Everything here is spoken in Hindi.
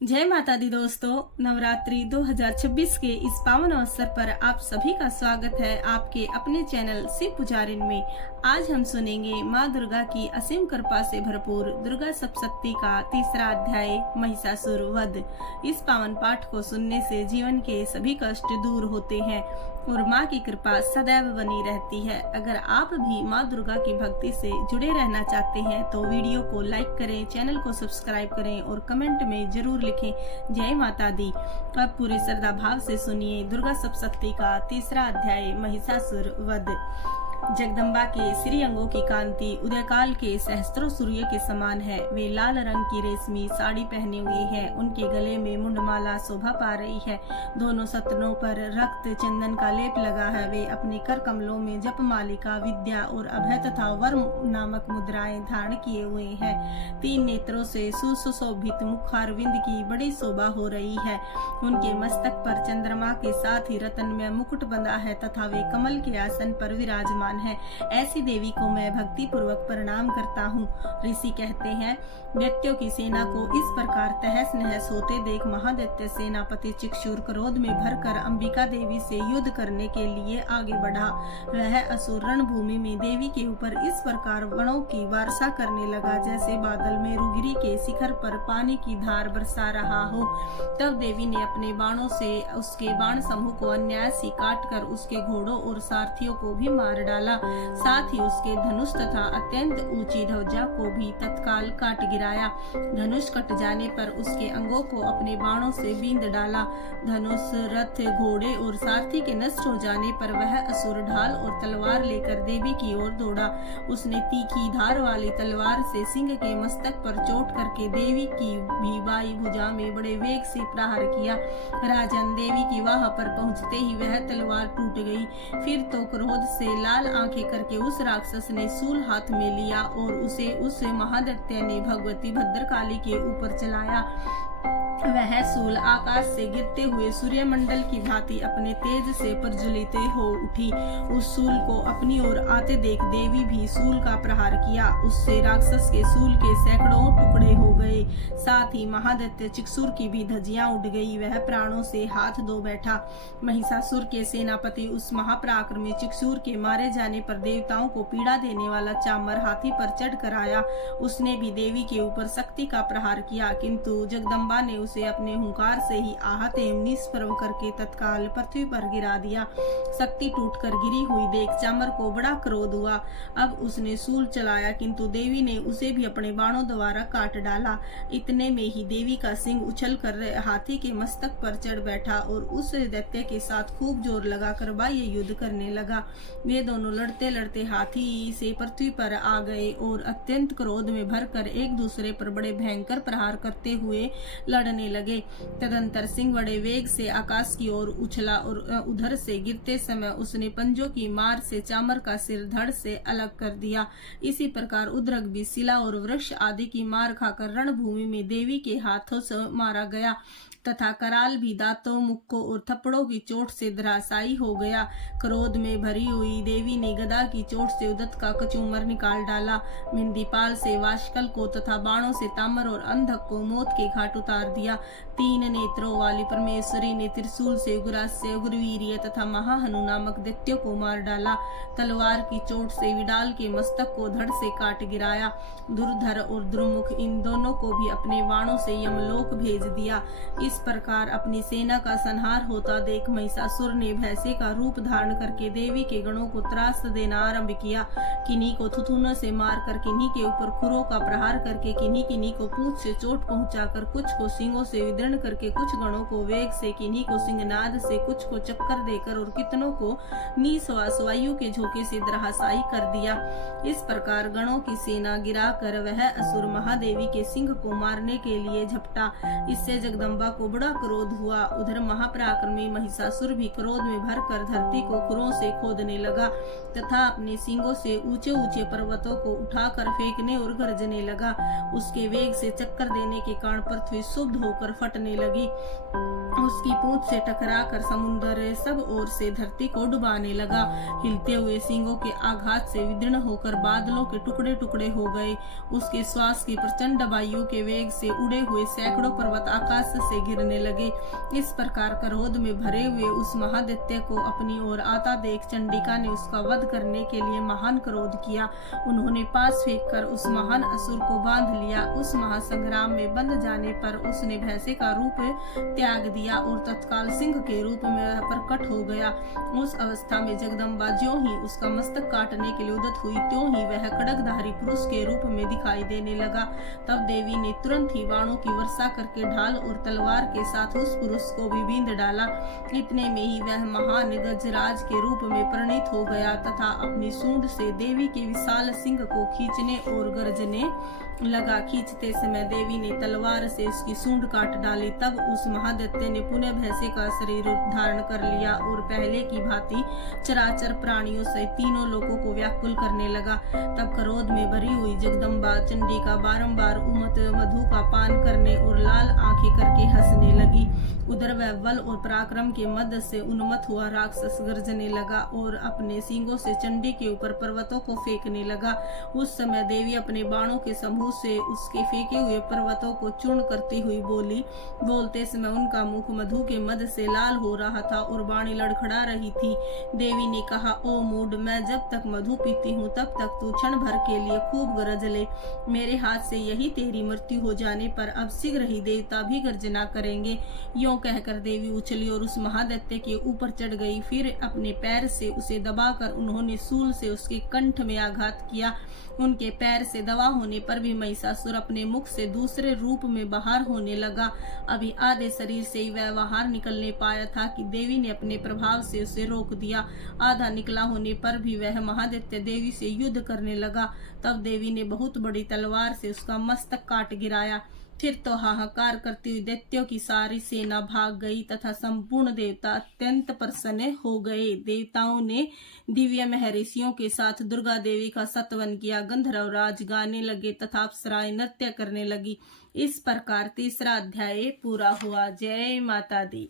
जय माता दी दोस्तों। नवरात्रि 2026 के इस पावन अवसर पर आप सभी का स्वागत है आपके अपने चैनल शिव पुजारिन में। आज हम सुनेंगे माँ दुर्गा की असीम कृपा से भरपूर दुर्गा सप्तशती का तीसरा अध्याय महिषासुर वध। इस पावन पाठ को सुनने से जीवन के सभी कष्ट दूर होते हैं और माँ की कृपा सदैव बनी रहती है। अगर आप भी माँ दुर्गा की भक्ति से जुड़े रहना चाहते हैं तो वीडियो को लाइक करें, चैनल को सब्सक्राइब करें और कमेंट में जरूर लिखें जय माता दी। अब पूरे श्रद्धा भाव से सुनिए दुर्गा सप्तशती का तीसरा अध्याय महिषासुर वध। जगदम्बा के श्री अंगों की कांति उदयकाल के सहस्त्रों सूर्य के समान है। वे लाल रंग की रेशमी साड़ी पहने हुए हैं। उनके गले में मुंडमाला शोभा पा रही है। दोनों सतनों पर रक्त चंदन का लेप लगा है। वे अपने कर कमलों में जप मालिका, विद्या और अभय तथा वर नामक मुद्राएं धारण किए हुए हैं। 3 नेत्रों से सुशोभित मुखारविंद की बड़ी शोभा हो रही है। उनके मस्तक पर चंद्रमा के साथ ही रत्नमय मुकुट बंधा है तथा वे कमल के आसन पर विराजमान है। ऐसी देवी को मैं भक्ति पूर्वक प्रणाम करता हूँ। ऋषि कहते हैं, दैत्यों की सेना को इस प्रकार तहस नहस होते देख महादैत्य सेनापति चिक्षुर क्रोध में भरकर अंबिका देवी से युद्ध करने के लिए आगे बढ़ा। वह असुर रणभूमि में देवी के ऊपर इस प्रकार गणों की वर्षा करने लगा जैसे बादल में रुगिरी के शिखर पर पानी की धार बरसा रहा हो। तब देवी ने अपने बाणों से उसके बाण समूह को अन्यासी काटकर उसके घोड़ों और सारथियों को भी मार डाला। साथ ही उसके धनुष तथा अत्यंत ऊंची ध्वजा को भी तत्काल काट गिराया। धनुष कट जाने पर उसके अंगों को अपने बाणों से बींध डाला। धनुष, रथ, घोड़े और सारथी के नष्ट हो जाने पर वह असुर ढाल और तलवार लेकर देवी की ओर दौड़ा। उसने तीखी धार वाली तलवार से सिंह के मस्तक पर चोट करके देवी की भी बाई भुजा में बड़े वेग से प्रहार किया। राजन, देवी की वाह पर पहुंचते ही वह तलवार टूट गई। फिर तो क्रोध से लाल आंखें करके उस राक्षस ने शूल हाथ में लिया और उस महादैत्य ने भगवती भद्रकाली के ऊपर चलाया। वह शूल आकाश से गिरते हुए सूर्यमंडल की भांति अपने तेज से प्रज्वलित हो उठी। उस शूल को अपनी ओर आते देख देवी भी शूल का प्रहार किया। उससे राक्षस के शूल के सैकड़ों टुकड़े हो गए। साथ ही महादैत्य चिक्षुर की भी धज्जियां उड़ गई। वह प्राणों से हाथ धो बैठा। महिषासुर के सेनापति उस महापराक्रमी चिक्षुर के मारे जाने पर देवताओं को पीड़ा देने वाला चामर हाथी पर चढ़ कर आया। उसने भी देवी के ऊपर शक्ति का प्रहार किया, किंतु जगदम्बा ने उसे अपने हुंकार से ही आहत एवं निष्प्रभ करके तत्काल पृथ्वी पर गिरा दिया। शक्ति टूटकर गिरी हुई देख चामर को बड़ा क्रोध हुआ। अब उसने शूल चलाया, किंतु देवी ने उसे भी अपने बाणों द्वारा काट डाला। इतने में ही देवी का सिंह उछल कर हाथी के मस्तक पर चढ़ बैठा और उस दैत्य के साथ खूब जोर लगाकर बाह्य युद्ध करने लगा। वे दोनों लड़ते लड़ते हाथी से पृथ्वी पर आ गए और अत्यंत क्रोध में भरकर एक दूसरे पर बड़े भयंकर प्रहार करते हुए लड़ने लगे। तदंतर सिंह बड़े वेग से आकाश की ओर उछला और उधर से गिरते समय उसने पंजों की मार से चामर का सिर धड़ से अलग कर दिया। इसी प्रकार उद्रक भी शिला और वृक्ष आदि की मार खाकर रणभूमि में देवी के हाथों से मारा गया तथा कराल भी दांतों, मुक्कों और थप्पड़ों की चोट से धराशायी हो गया। क्रोध में भरी हुई देवी ने गदा की चोट से उदत का कचूमर निकाल डाला। मेहंदीपाल से वाशकल को तथा बाणों से तामर और अंधक को मौत के घाट उतार दिया। 3 नेत्रों वाली परमेश्वरी ने त्रिशूल से उग्रास्य, उग्रवीर्य तथा महाहनु नामक दैत्यों को मार डाला। तलवार की चोट से विडाल के मस्तक को धड़ से काट गिराया। दुर्धर और दुर्मुख इन दोनों को भी अपने बाणों से यमलोक भेज दिया। इस प्रकार अपनी सेना का संहार होता देख महिषासुर ने भैंसे का रूप धारण करके देवी के गणों को त्रास देना आरंभ किया। किन्हीं को थुथुनों से मारकर, किन्हीं के ऊपर खुरों का प्रहार करके, किन्हीं को पूंछ से चोट पहुंचाकर, कुछ को सींगों से विदीर्ण करके, कुछ गणों को वेग से, किन्हीं को सिंहनाद से, कुछ को चक्कर देकर और कितनों को निश्वास वायु के झोंके से धराशायी कर दिया। इस प्रकार गणों की सेना गिराकर वह असुर महादेवी के सिंह को मारने के लिए झपटा। इससे जगदम्बा को बड़ा क्रोध हुआ। उधर महापराक्रमी महिषासुर भी क्रोध में भरकर धरती को खुरों से खोदने लगा तथा अपने सींगों से ऊंचे ऊंचे पर्वतों को उठाकर फेंकने और गरजने लगा। उसके वेग से चक्कर देने के कारण पृथ्वी क्षुब्ध होकर फटने लगी। उसकी पूंछ से टकराकर समुद्र सब ओर से धरती को डुबाने लगा। हिलते हुए सींगों के आघात से विदीर्ण होकर बादलों के टुकड़े टुकड़े हो गए। उसके श्वास की प्रचंड वायु के वेग से उड़े हुए सैकड़ों पर्वत आकाश से गिरने लगे। इस प्रकार क्रोध में भरे हुए उस महादैत्य को अपनी ओर आता देख चंडिका ने उसका वध करने के लिए महान क्रोध किया। उन्होंने पास फेंककर उस महान असुर को बांध लिया। उस महासंग्राम में बंध जाने पर उसने भैंसे का रूप त्याग दिया और तत्काल सिंह के रूप में प्रकट हो गया। उस अवस्था में जगदम्बा ज्यों ही उसका मस्तक काटने के लिए उद्यत हुई, त्यों ही वह खड्गधारी पुरुष के रूप में दिखाई देने लगा। तब देवी ने तुरंत ही बाणों की वर्षा करके ढाल और तलवार के साथ उस पुरुष को भी बींध डाला। इतने में ही वह महान गजराज के रूप में परिणित हो गया तथा अपनी सूंड से देवी के विशाल सिंह को खींचने और गरजने लगा। खींचते समय देवी ने तलवार से उसकी सूंड काट डाली। तब उस महादैत्य ने पुनः भैंसे का शरीर धारण कर लिया और पहले की भांति चराचर प्राणियों से तीनों लोगों को व्याकुल करने लगा। तब क्रोध में भरी हुई जगदम्बा चंडिका बारंबार उमत मधु का पान करने और लाल आंखें करके हंसने लगी। उधर वह बल और पराक्रम के मद से उन्मत्त हुआ राक्षस गरजने लगा और अपने सींगों से चंडी के ऊपर पर्वतों को फेंकने लगा। उस समय देवी अपने बाणों के समूह से उसके फेंके हुए पर्वतों को चूर्ण करती हुई बोली। बोलते समय उनका मुख मधु के मद से लाल हो रहा था और वाणी लड़खड़ा रही थी। देवी ने कहा, ओ मूढ़, मैं जब तक मधु पीती हूँ तब तक तू क्षण भर के लिए खूब गरज ले। मेरे हाथ से यही तेरी मृत्यु हो जाने पर अब शीघ्र ही देवता भी गर्जना करेंगे। यों कहकर देवी उछली और उस महादैत्य के ऊपर चढ़ गई। फिर अपने पैर से उसे दबाकर उन्होंने शूल से उसके कंठ में आघात किया। उनके पैर से दवा होने पर भी महिषासुर अपने मुख से दूसरे रूप में बाहर होने लगा। अभी आधे शरीर से ही वह बाहर निकलने पाया था कि देवी ने अपने प्रभाव से उसे रोक दिया। आधा निकला होने पर भी वह महादैत्य देवी से युद्ध करने लगा। तब देवी ने बहुत बड़ी तलवार से उसका मस्तक काट गिराया। फिर तो हाहाकार करती हुई दैत्यों की सारी सेना भाग गई तथा संपूर्ण देवता अत्यंत प्रसन्न हो गए। देवताओं ने दिव्य महर्षियों के साथ दुर्गा देवी का सत्वन किया। गंधर्व राज गाने लगे तथा अप्सराएं नृत्य करने लगी। इस प्रकार तीसरा अध्याय पूरा हुआ। जय माता दी।